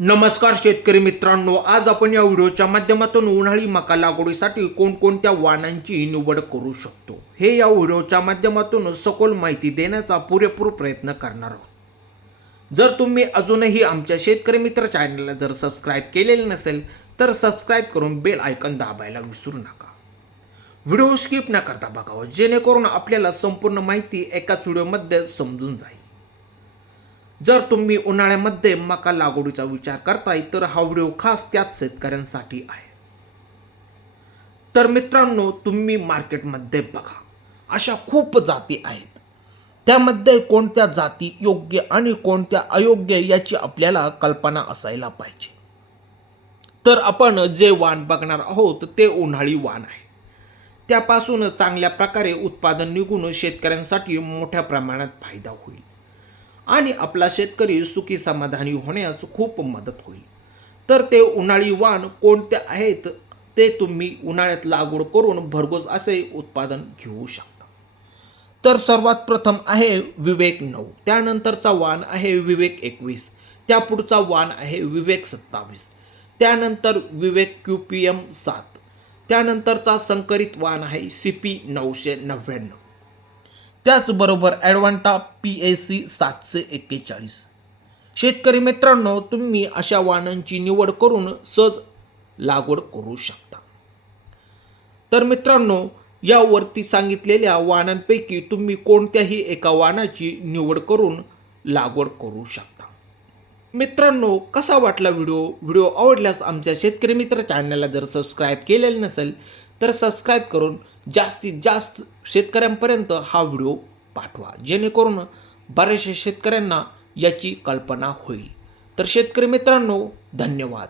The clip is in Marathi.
नमस्कार शेतकरी मित्रांनो, आज आपण या व्हिडिओच्या माध्यमातून उन्हाळी मका लागवडीसाठी कोणकोणत्या वाणांची निवड करू शकतो हे या व्हिडिओच्या माध्यमातून सखोल माहिती देण्याचा पुरेपूर प्रयत्न करणार आहोत। जर तुम्ही अजूनही आमच्या शेतकरी मित्र चॅनलला जर सबस्क्राईब केलेले नसेल तर सबस्क्राईब करून बेल आयकॉन दाबायला विसरू नका। व्हिडिओ स्किप न करता बघावा जेणेकरून आपल्याला संपूर्ण माहिती एकाच व्हिडिओमध्ये समजून जाईल। जर तुम्ही उन्हाळ्यामध्ये मका लागवडीचा विचार करताय तर हा व्हिडिओ खास त्याच शेतकऱ्यांसाठी आहे। तर मित्रांनो, तुम्ही मार्केटमध्ये बघा, अशा खूप जाती आहेत। त्यामध्ये कोणत्या जाती योग्य आणि कोणत्या अयोग्य याची आपल्याला कल्पना असायला पाहिजे। तर आपण जे वाण बघणार आहोत ते उन्हाळी वाण आहे। त्यापासून चांगल्या प्रकारे उत्पादन निघून शेतकऱ्यांसाठी मोठ्या प्रमाणात फायदा होईल आणि आपला शेतकरी सुखी समाधानी होण्यास खूप मदत होईल। तर ते उन्हाळी वाण कोणते आहेत ते तुम्ही उन्हाळ्यात लागवड करून भरघोस असे उत्पादन घेऊ शकता। तर सर्वात प्रथम आहे विवेक 9, त्यानंतरचा वाण आहे विवेक 21, त्यापुढचा वाण आहे विवेक 27, त्यानंतर विवेक QPM 7, त्यानंतरचा संकरित वाण आहे CP 999, त्याचबरोबर ॲडव्हान्टा PAC 741। शेतकरी मित्रांनो, तुम्ही अशा वाणांची निवड करून सहज लागवड करू शकता। तर मित्रांनो, यावरती सांगितलेल्या वाणांपैकी तुम्ही कोणत्याही एका वाणाची निवड करून लागवड करू शकता। मित्रांनो, कसा वाटला व्हिडिओ आवडल्यास आमच्या शेतकरी मित्र चॅनलला जर सबस्क्राईब केलेलं नसेल तर सबस्क्राईब करून जास्तीत जास्त शेतकऱ्यांपर्यंत हा व्हिडिओ पाठवा जेणेकरून बऱ्याचशा शेतकऱ्यांना याची कल्पना होईल। तर शेतकरी मित्रांनो, धन्यवाद।